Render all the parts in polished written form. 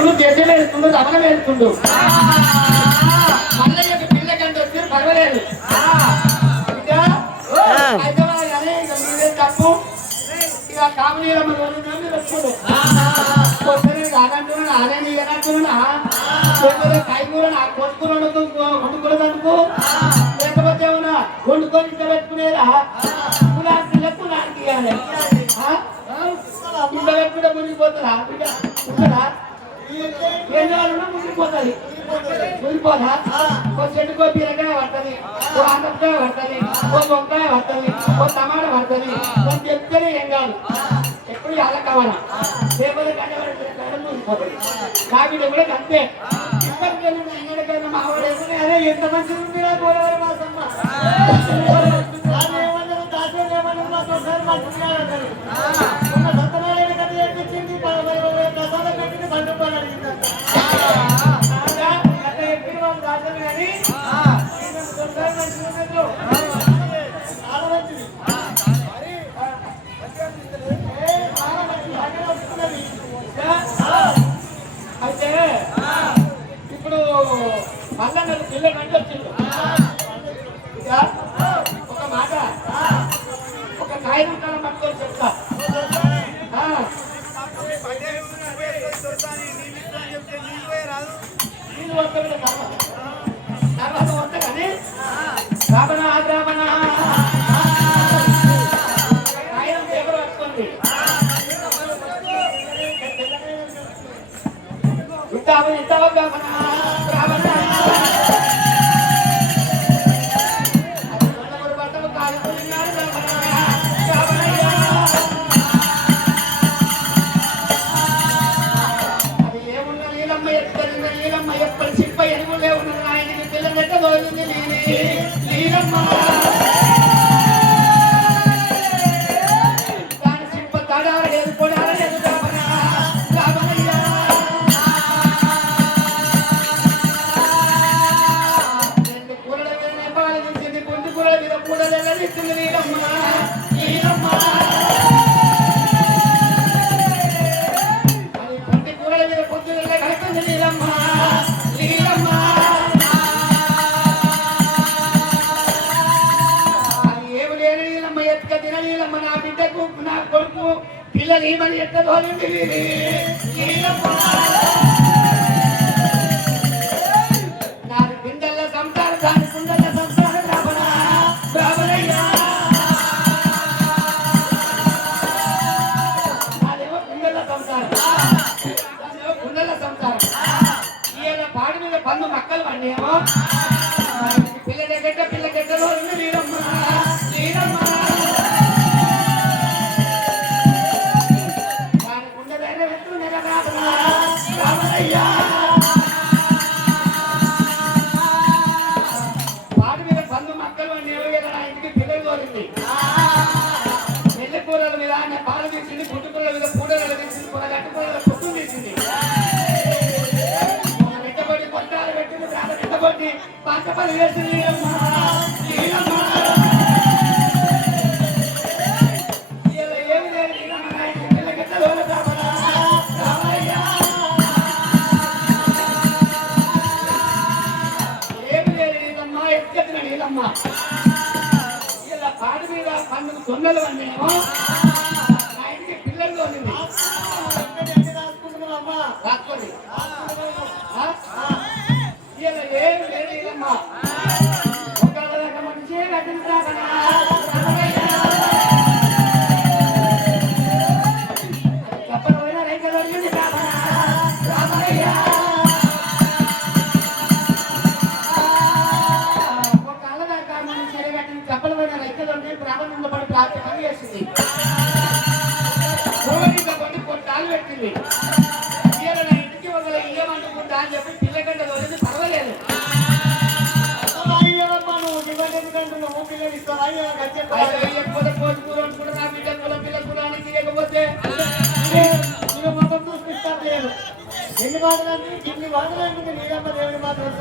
వేస్తుండు, గెడ్డలు వేస్తుండు, రమణ వేస్తుండు. మల్లయ్యకి పిల్లకంటే వచ్చి పర్వాలేదు. అయితే కానీ ఇక మీరే తప్పు. ఇక కామనీరమ్మ వచ్చాడు కాదంటున్నా ఆలయం ఏనంటున్నా కాయకూర కొట్టుకుని వండుకునేందుకు లేకపోతే ఏమన్నా వండుకొని ఇంత పెట్టుకునేదా పిల్లకు నాకు ఇవ్వాలి. ఇంత పెట్టుకుంటే మునిగిపోతుందా ఉంటుందా? మునిగిపోతుంది. మునిగిపోదా? ఓ చెట్టుకో బీరకాయ పడుతుంది, ఓ ఆనపకాయ పడుతుంది, ఓ వంకాయ పడుతుంది, ఓ టమాటా పడుతుంది. కొంచెం చెప్తేనే ఏం కాదు. ఎప్పుడు అలా కావాలా లేకపోతే మునిగిపోతుంది. కావిడ కూడా అంతే. ఎక్కడికైనా మావాడు అదే ఎంత మంచిగా ఉంది గోదావరి మాసమ్మ అయితే ఇప్పుడు మళ్ళా నాకు పిల్లలు అంటే వచ్చింది. ఒక మాట ఒక కాయలు కాలం పట్టుకొని చెప్తా. నీళ్ళు వస్తే తర్వాత వస్తే కానీ రావణ రావణ కాయలు పేపర్ పట్టుకోండి. ఇంత రావణ పిల్లలు ఏమని ఎక్కదో నాకు పిందెల్ల సంసారం దాని కుండల సంసారం రావణ రావణయ్యా. అదేమో కుండల సంసారం, అదేమో కుండల సంసారం. ఈయన పాడి మీద పండు మక్కలు పండేమో పిల్లకెట్టలో వీరమ్మ వీరమ్మ పాడి మీద పండు మక్కలు ఇంటికి పిల్లలు కోరింది. పెళ్లి కూరల మీద పాలు తీసింది, పుట్టుకూరల మీద పూడలు తీసింది, గట్టు కూరల పుట్టులు తీసింది. నెట్టబడి కొట్టాలు పెట్టింది, నెట్టబడి పాత పని వేసింది. ఏమి లేదు పిల్లకెట్టలో నీలమ్మ ఇలా పాడి మీద పండుగ దొంగలు అన్నేమో నా ఇంటికి పిల్లలు తోలింది. రాసుకోండి. ఇలా ఏమి లేదు నీలమ్మ ఒక రకం మనిషి కట్టించాకనా చెప్పకపోయినా రైతు దొరికింది రామయ్యా. చెప్పలు పోయిన రైతులు బ్రాహ్మణంలో పడి ప్రార్థన చేసింది. కొట్టాలు పెట్టింది. నా ఇంటికి ఒక ఇయ్యమంటుకుంటా అని చెప్పి పిల్లకంటే రోజు పర్వాలేదు. ఇయ్యకపోతే పోషకూర అనుకుంటే నా బిడ్డ కులం పిల్ల కులానికి ఇవ్వకపోతే మొత్తం చూపిస్తాను లేదు. ఎన్ని వాదనలు ఇన్ని వాదనలు నీరమ్మ దేవుని మాత్రం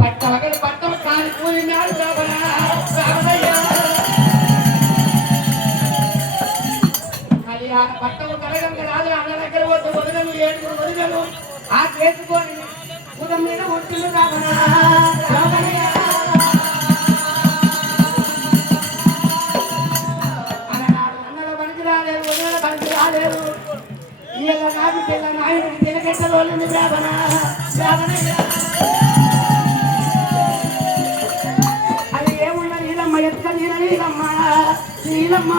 పట్టవగలు పట్టం కాని కూలినాడు రావణయ్యా. పట్టము కలగంక రాదు అన్న దగ్గర పోతే వదిలేను ఏడుగురు వదిలేను ఆ చేసుకొని ఉదయం మీద ఒత్తిళ్ళు రావనా అన్ననాడు అన్నల పనికి రాలేదు వదిలేల పనికి రాలేదు ఇలా నాకు పిల్ల నాయుడికి తినకెట్టలోని రావనా అది ఏమున్న నీలమ్మ ఎత్త నీలమ్మ నీలమ్మ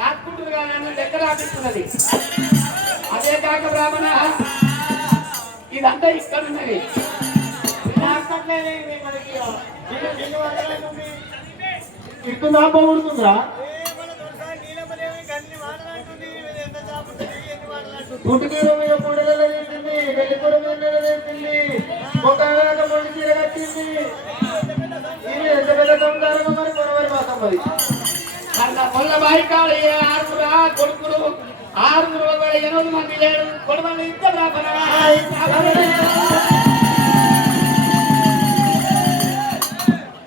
రాసుకుంటుంది కానీ అన్న లెక్క రాపిస్తున్నది అదే కాక బ్రాహ్మణ ఇదంతా ఇక్కడ ఉన్నది ఇస్తుందా పోడుతుందా పుట్టుకూర మీద పూడలలో వేసింది వెల్లికూర మీద వేసింది ఒక మొండి చీర కట్టింది ఇది ఎంత పెద్ద సంసారం మరి కొనవరి మాసం మరి అలా మొల్ల బాయికాలు ఆరుగురు కొడుకులు 8 మంది లేరు కొడవలు ఇద్దరు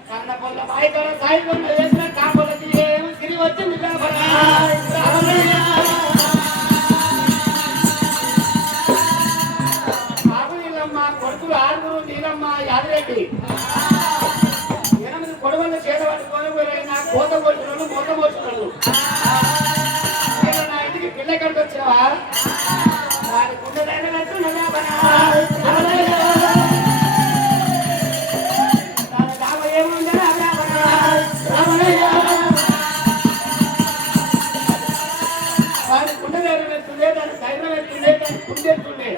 కన్న పొల్ల బాయికాల సాయంత్రం వేసిన కాపలకి తిరిగి వచ్చింది బాబు నీలమ్మ కొడుకులు 6 నీలమ్మ యాదిరెడ్డి 8 కొడవలు చేత పట్టుకొని నా కోత పోసినోళ్ళు మూత పోసినోళ్ళు నా ఇంటికి పిల్ల ఎక్కడికి వచ్చినావా దాని గుండెలైన ఏముందా వాడి గుండెలైన వెళ్తుండే దాని సైన్యం వెళ్తుండే దాని గుండెత్తుండే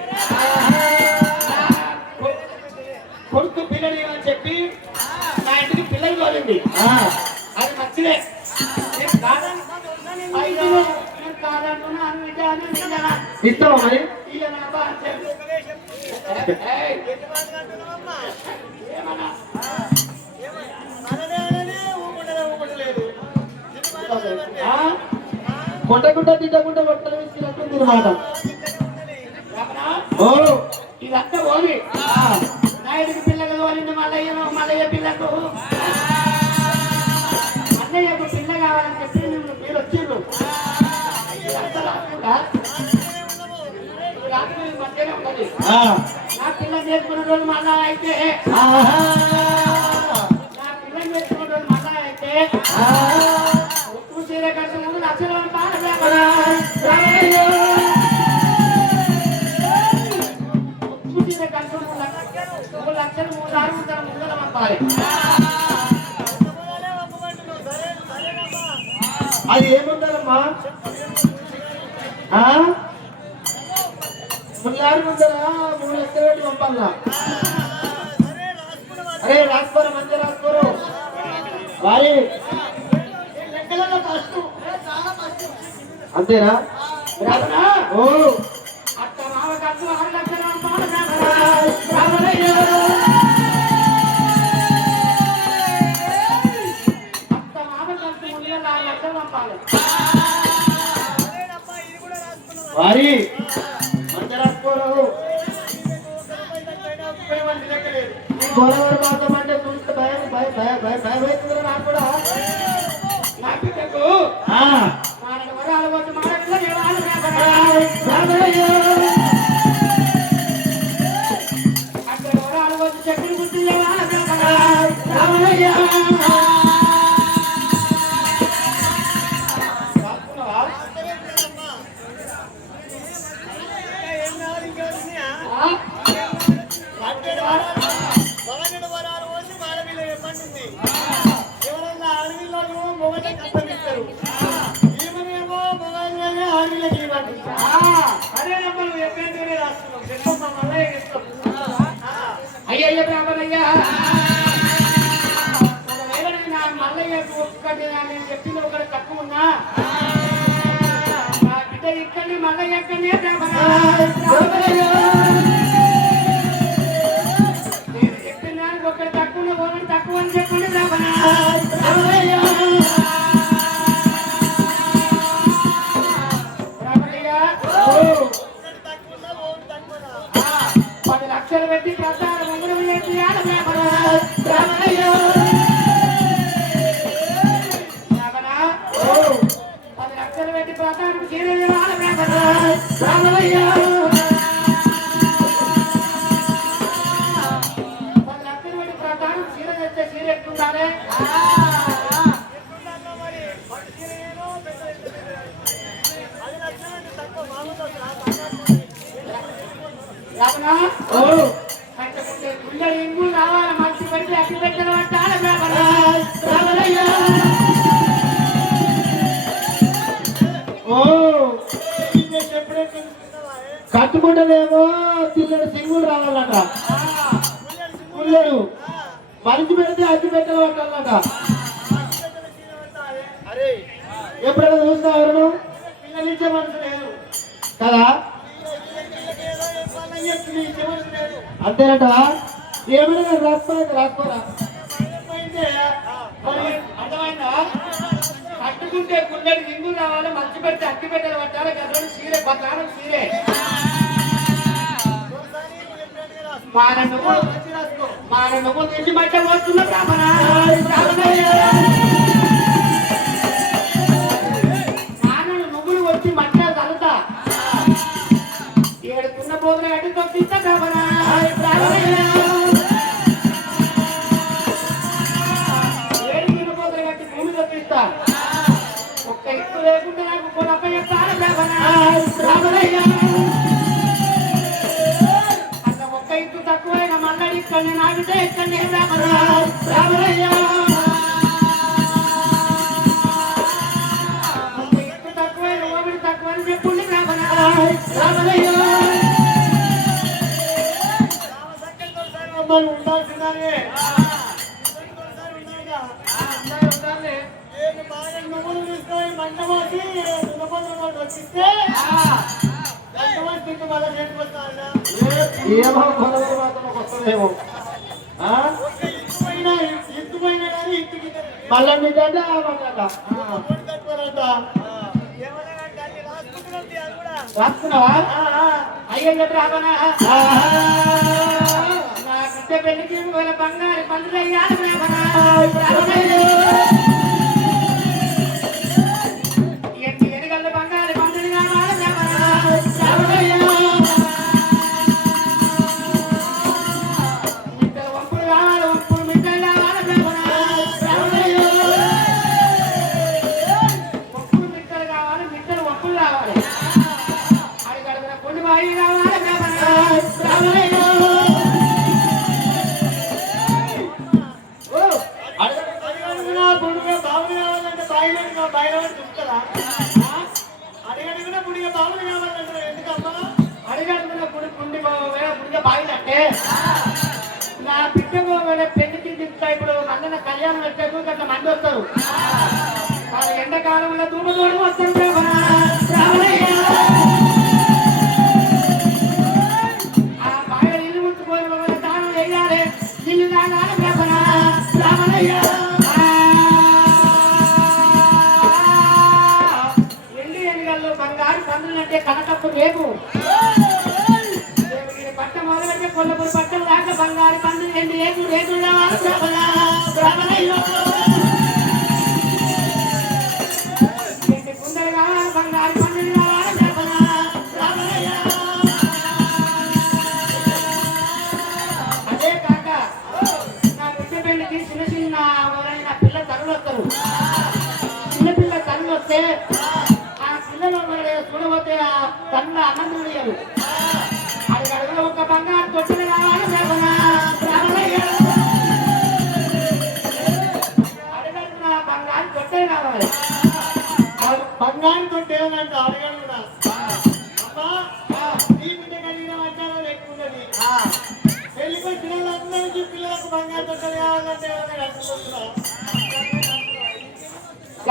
కొడుకు పిల్లని అని చెప్పి నా ఇంటికి పిల్లలు తోలింది అది మంచిదే ఇస్తావా మరి కొట్టకుండా తిట్టకుండా బట్టలు వేసినట్టుంది అనమాట ఓ ఇదంతా ఓని నాయుడికి పిల్లలు వాళ్ళని మల్లయ్య పిల్లకు అన్నయ్యకు పిల్ల కావాలని చెప్పి మీరు వచ్చిండ్రు మధ్యనే ఉన్నది నా పిల్ల చేసుకున్న రోజు మళ్ళా అయితే నా పిల్ల చేసుకున్న రోజు మళ్ళా అయితే ఉప్పు చీర కంటే ముందు లక్షలు ఉప్పు చీర కంటే 3 లక్షలు 3 6 ముందర పంపాలి అది ఏముంటారమ్మా ముల్లారు ముందరా 3 లక్షలు పెట్టి పంపాలా అరే రాసుకోరు మంచి రాసుకోరు వారి అంతేనా ఓ అత్త మామ ఖర్చు 6 లక్షలు పంపాలి అత్త మామ ఖర్చు ముందుగా 4 లక్షలు పంపాలి వారి గోదావరి మాత్రం అంటే చూస్తే భయం అవుతుంది నాకు కూడా నా బిడ్డకు వరాలు వచ్చి అక్కడ వరాలు వచ్చి చెక్కులు గుర్తు అయ్యయ్య బ్రాహ్మణయ్య ఒకవేళ నా మల్లయ్య ఒక్కటి నేను చెప్పింది ఒకటి తక్కువ ఉన్నా నా బిడ్డ ఇక్కడి మల్లయ్య ఎక్కడనే నేను చెప్పిన దానికి ఒకటి తక్కువ ఒకటి తక్కువ అని చెప్పండి బ్రాహ్మణయ్య 10 లక్షలు పెట్టి ప్రచారం కట్టుకుంటే గుండెలు ఇంగు రావాలి మంచి పెడితే అట్టి పెట్టిన పట్టాలి కట్టుకుంటేనేమో పిల్లలు సింగులు రావాలట పుల్లడు మనిషి పెడితే అట్టి పెట్టలు పట్టాలట ఎప్పుడైనా చూసినా ఎవరు పిల్లలిచ్చే మనసు లేదు కదా అంతేనట ఏమైనా రాసుకోరా అర్థమైందా కట్టుకుంటే గుండెలు రింగు రావాలి మంచి పెడితే అట్టి పెట్టలు పట్టాలి గదలు సీరే పట్టాలి సీరే మాన నువ్వు తీసి మధ్య వస్తున్న బ్రాహ్మణ నువ్వులు వచ్చి మధ్య చదువుతా ఏడుకున్న పోతున్న గట్టి తొక్కిస్తా బ్రాహ్మణ ఏడుకున్న పోతున్న గట్టి భూమి తొక్కిస్తా ఒక్క ఇల్లు లేకుండా నాకు కొనప్ప చెప్తాను బ్రాహ్మణ అన్న ఒక్క ఇల్లు తక్కువైన మల్లడి ఇక్కడ నాగితే ఇక్కడ బ్రాహ్మణయ్య ఇల్లు తక్కువైన ఓమిడి తక్కువని చెప్పుండి బ్రాహ్మణయ్య ఉండాల్సిందే నువ్వులు తీసుకొని మంటమాసి వచ్చిస్తే ఏమో వస్తుందేమో ఎత్తుపోయినా కానీ ఇంటికి మళ్ళీ రాసుకున్నావా అయ్యో రావనా నా బిడ్డ పెళ్లికి వాళ్ళ బంగారు పండుగ ఎన్నిగల్ల బంగారు పండుగ మిట్టలు వంపులు కావాలి వంపులు మిట్టలు కావాలి వంపులు మిట్టలు కావాలి మిట్టలు వంపులు కావాలి అడిగడుగున కొన్ని బాయి కావాలి అడిగడుగున పుడిగా బావులు కావాలంటే ఎందుకమ్మా అడిగడుగున పుడిగా బాయిలంటే నా బిడ్డ పెళ్లికి దిగుతా ఇప్పుడు మందన కళ్యాణం వచ్చారు అట్లా మంది వస్తారు వాళ్ళ ఎండాకాలంలో దూడ వస్తారు ఆ బాగా ఇల్లు ముట్టుకొని దానం వేయాలి ఇల్లు దానాలి బ్రాహ్మణయ్య బంగారు పందులంటే కనకప్పు రేపు పట్ట మొదలంటే కొల్లపూరి పట్టం దాకా బంగారు పందులు రెండు రేకులు రేకులు రావాలి కుందరు కావాలి బంగారు పందులు కావాలి అదే కాక నా బిడ్డ పెళ్లికి చిన్న చిన్న ఎవరైనా పిల్ల తరులు వస్తారు చిన్నపిల్ల తరులు వస్తే చూడబోతే ఆ తన్న అన్నం అడిగారు అడుగడుగులో ఒక బంగారు తొట్టెలు కావాలి అడుగడుగున బంగారు తొట్టెలు కావాలి బంగారు తొట్టేలంటే అడగడు కూడా అమ్మా ఈ బిడ్డ కలిగిన వచ్చారో ఎక్కువది పెళ్లికి వచ్చిన అందరికీ పిల్లలకు బంగారు తొట్టెలు కావాలంటే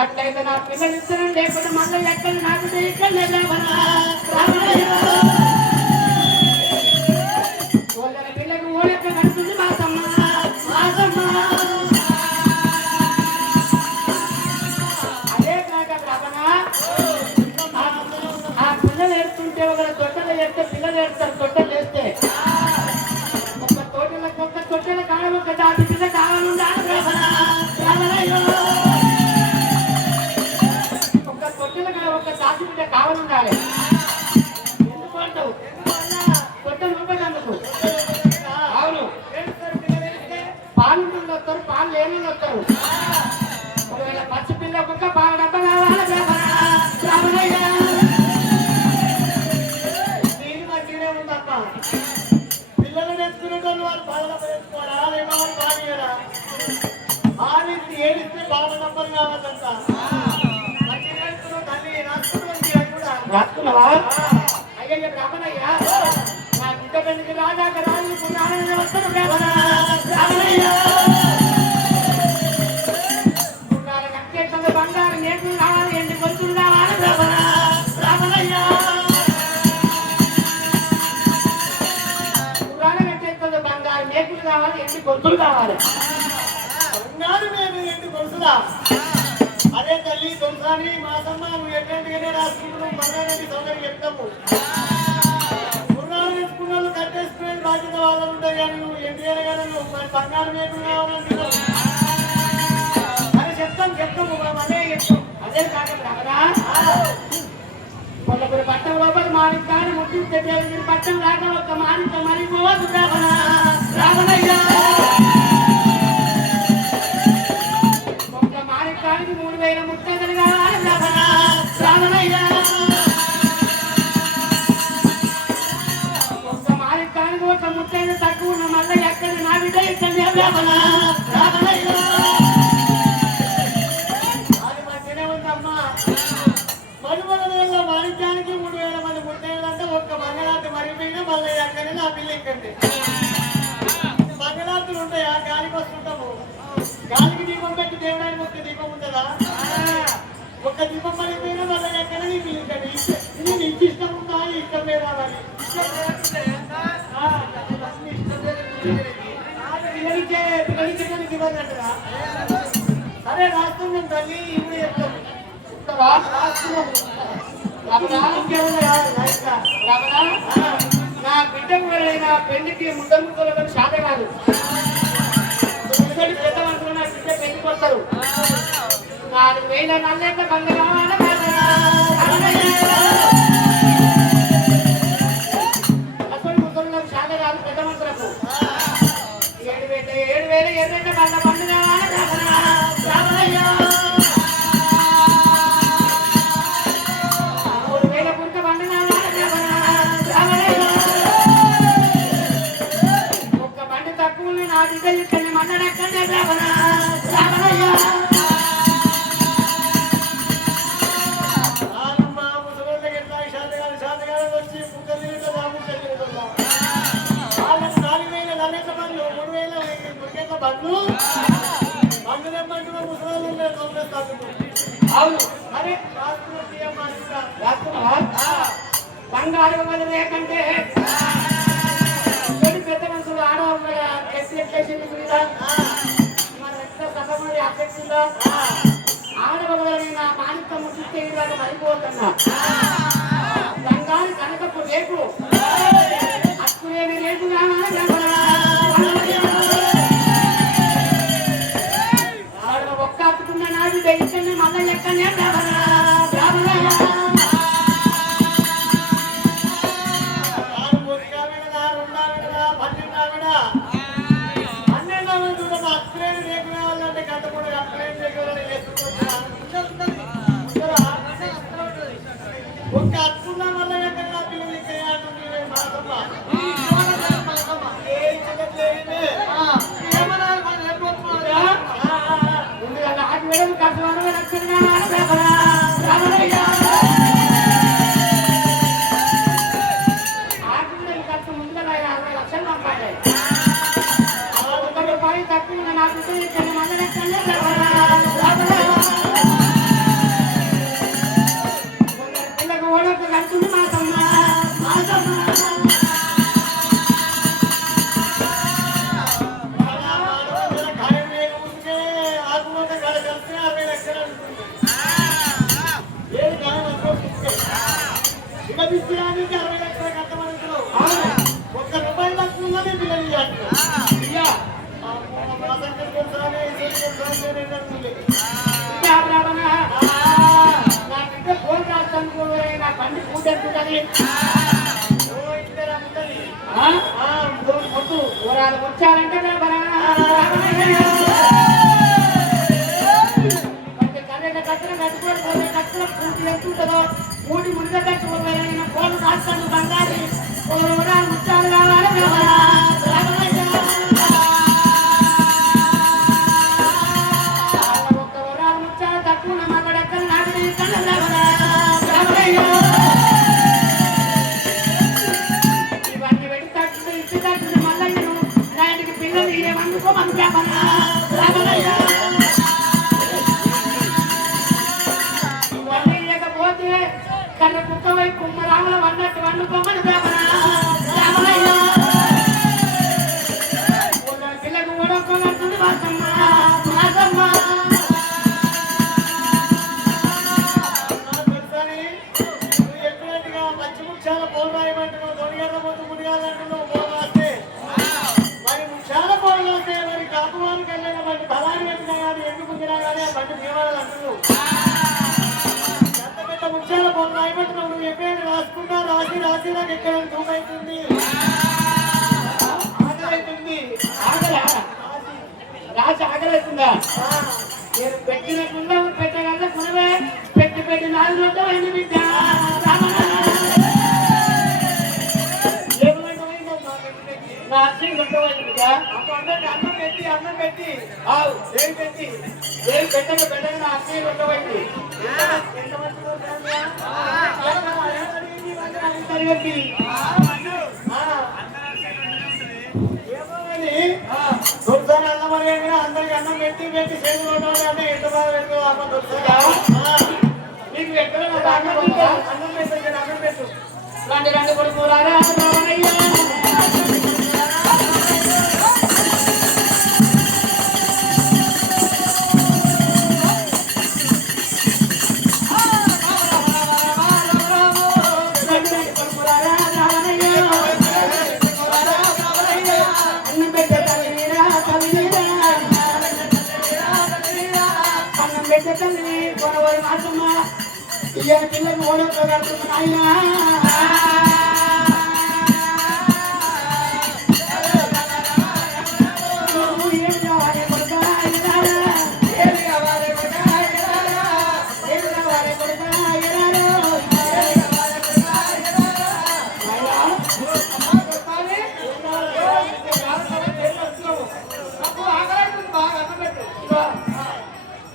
ఎట్లయితే నా పిల్లలు ఇద్దరు లేకుండా మళ్ళీ ఎక్కడ నాకు ఇక్కడ పిల్లలకు ఓడెక్క కడుతుంది మాసమ్మ అదే కాక బ్రాహ్మణ ఆ పిల్లలు ఏడుతుంటే ఒక తొట్టెలు వేస్తే పిల్లలు ఏడుస్తారు తొట్టెలు వేస్తే ఒక తొట్టెల కాడ ఒక దాటి పిల్ల కావాలంటారు ఒక దాచి బిడ్డ కావాలండాలి ఎందుకంటావు ఇస్తే బాబు నంబర్ కావాలంట. తల్లి రాసుకున్నావా? అయ్యయ్య బ్రాహ్మణయ్యా, నా బిడ్డ పెళ్లికి రాజాక రాజు పురాణాన్ని వస్తాడు బ్రాహ్మణయ్యా. బంగారు నేర్పులు కావాలి, ఎండి గొంతులు కావాలి బ్రాహ్మణయ్యా. పురాణం ఎట్టేస్తుంది, బంగారు నేర్పులు కావాలి, ఎండి గొంతులు కావాలి. బంగారు మేము ఎండి గొలుసులా? అదే తల్లి గొలుసాని మాసమ్మ నువ్వు ఎట్లాంటిగానే రాసుకుంటున్నావు. బంగారానికి సౌకర్యం చెప్తాము. పురాణం ఎత్తుకున్న వాళ్ళు కట్టేసుకునే బాధ్యత వాళ్ళు ఉంటాయి. కానీ నువ్వు ఎండి కదా నువ్వు మరి బంగారు నేర్పులు కావాలంటున్నావు. చెప్తాము అదే చెప్తాం. అదే కాక బ్రాహ్మణా, కొందరు పట్టం లోపల మాణిక్యాన్ని ముట్టించే దేవుడి పట్టం రాక ఒక మాణిక్య మరిపోవద్దు బ్రాహ్మణయ్యా. ఒక మాణిక్యానికి 3000 ముట్టలు కావాలి బ్రాహ్మణయ్యా. ఒక మాణిక్యానికి ఒక ముట్టైన తక్కువ ఉన్న మళ్ళీ ఎక్కడ నా బిడ్డ ఇచ్చండి బ్రాహ్మణయ్యా. మరుమల వాణిజ్యానికి 3000 మంది ముట్టేయాలంటే ఒక్క మంగళార్తి మరిపోయినా మళ్ళీ అక్కడే నా పిల్ల ఎక్కండి. మంగళార్తులు ఉంటాయా? గాలికి వస్తుంటాము. గాలికి దీపం పెట్టి దేవుడానికి ఒక్క దీపం ఉంటుందా? ఒక్క దీపం మరిపోయినా మళ్ళీ ఎక్కడే నీ పిల్ల ఎక్కండి. ఇది నీకు ఇష్టం ఉందా? ఇష్టం లేదా? అని పిల్లలకి ఇవ్వదంటరా? సరే రాస్తున్నాం తల్లి, ఇప్పుడు చెప్తాము. నా బిడ్డకు వెళ్ళిన పెళ్లికి ముద్దలు శాత కాదు. పెద్ద మనుషులు నా బిడ్డ పెళ్లికి వస్తారు. 4000 నల్లేట బంగారం 7,000 శాత కాదు పెద్ద మనుషులకు. 7,000 ఎర్రెంట బండ పండుగ అవును. అరే బంగారు లేకంటే పెద్ద మనుషులు ఆడవాళ్ళ ఎట్లేసింది మీద మన ఎంత సభమని అధ్యక్షుందా ఆడవాళ్ళని నా మానిక ముట్టిస్తే ఇలాగ మరిపోతున్నా. బంగారు కనకపు రేపు అక్కులేని రేపు ఒక్క అత్తుకున్న నాడు దగ్గర మళ్ళీ ఎక్కనే ఒక్క అత్తున్నా మళ్ళీ ఎక్కడ పిల్లలు వచ్చారంటే కట్టులో పూర్తి ఎంత ఉంటుందో మూడి ముందు కట్టుకోవాలి ఫోన్ రాస్తాను బంగారు ముచ్చాలు కావాలి రాముల వన్నట్టు వన్ను పొమ్మని బ్రాహ్మణ రామయ్య పిల్లకు కూడా పొమ్మంటుంది వాసమ్మ వాసమ్మ మంచి ముఖ్యాల పోలు రాయమంటున్నావు దొంగల పోతు ముడిగాలంటున్నావు పోలు రాస్తే మరి ముఖ్యాల పోలు రాస్తే మరి కాపువానికి వెళ్ళిన బండి బలాన్ని పెట్టినా కానీ ఎందుకు ముందినా కానీ ఆ బండి భీమాలు అంటున్నావు ఎంత పెద్ద ముఖ్యాల పోలు రాయమంటున్నావు నువ్వు ఎప్పుడైనా రాసుకున్నా రాసి రాసి నాకు ఎక్కడ తూకైతుంది ఆకలైతుంది రాసి ఆకలిస్తుందా నేను పెట్టిన కుండ పెట్టగల కునవే పెట్టి పెట్టి 4 రోజులు అయింది బిడ్డ నా అర్థం కొట్టవైంది బిడ్డ అన్నం పెట్టి ఆవు ఏం పెట్టి ఏం పెట్టగా నా అర్థం కొట్టవైంది తరగతి దొరసారి అన్నం అడిగినా అందరికి అన్నం పెట్టి పెట్టి చేతులు అంటే ఎంత బాగా పెడుతూ అమ్మ దొరసారి నీకు ఎక్కడ అన్నం పెట్టు అన్నం పెట్టు రండి రండి కొడుకులారా రామయ్య ఇయ్యాల పిల్లలు ఓడతో కడుతున్నాయి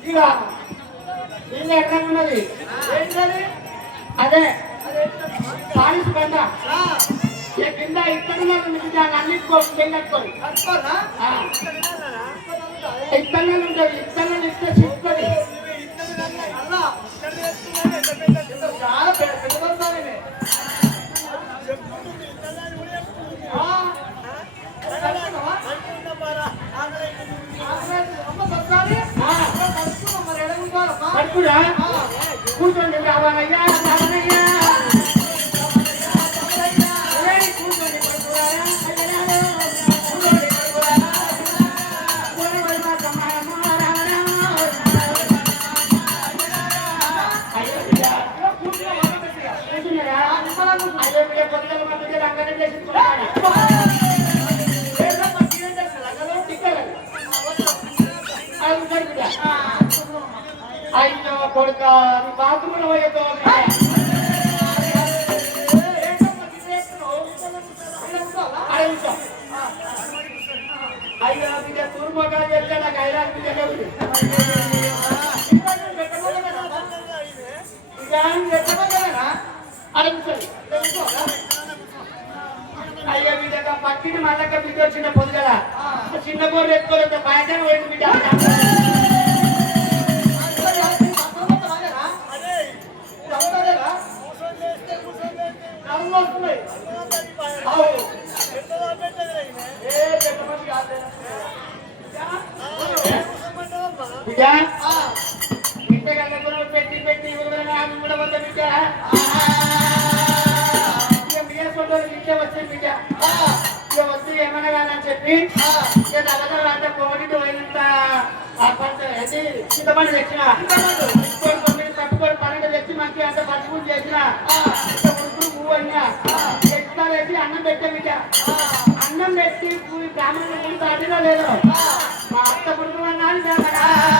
ఇక ఇల్లు ఎక్కడ ఉన్నది ఏంటది అదే పాలిస్ బండ ఏ కింద ఇక్కడ దాన్ని అన్నింటికోసం వెళ్ళట్టుకోండి ఇత్తనాలు ఉంటుంది ఇత్తనాలు ఇస్తే చిక్కుతుంది చాలా పెద్దదవుతానే కడుపురా కూర్చోండి రావాలయ్యా రావాలయ్యా కూర్చోండి అయ్యో కొడుక బాత్రూంలో పోయేదో అయ్యో బిడ్డ తూర్పుగా చెప్తే నాకు ఐరాన్ బిడ్డ అయ్యో బిడ్డ పక్కిని మళ్ళక బిడ్డ వచ్చిన పొద్దుగల చిన్న బోర్డు ఎత్తుకోలేదు బయట పోయింది బిడ్డ బిడ్డ ఇంతకన్నా పెట్టి పెట్టి ఆమె కూడా వద్ద బిడ్డ ఇక బియ్య ఫోటోలు ఇంటే వచ్చే బిడ్డ ఇక వద్దు ఏమన్నా కాదని చెప్పి ఇక తర్వాత అంతా కోవిడ్ పోయినంత చింతపండు తెచ్చిన తప్పుకొని 12 తెచ్చి మంచిగా అంత పచ్చిపూడి చేసిన ఉడుకులు పువ్వు అయినా ఎక్స్ట్రా వేసి అన్నం పెట్టే బిడ్డ అన్నం పెట్టి బ్రాహ్మణులు దాటినా లేదు మా అత్త పుడుకున్నాను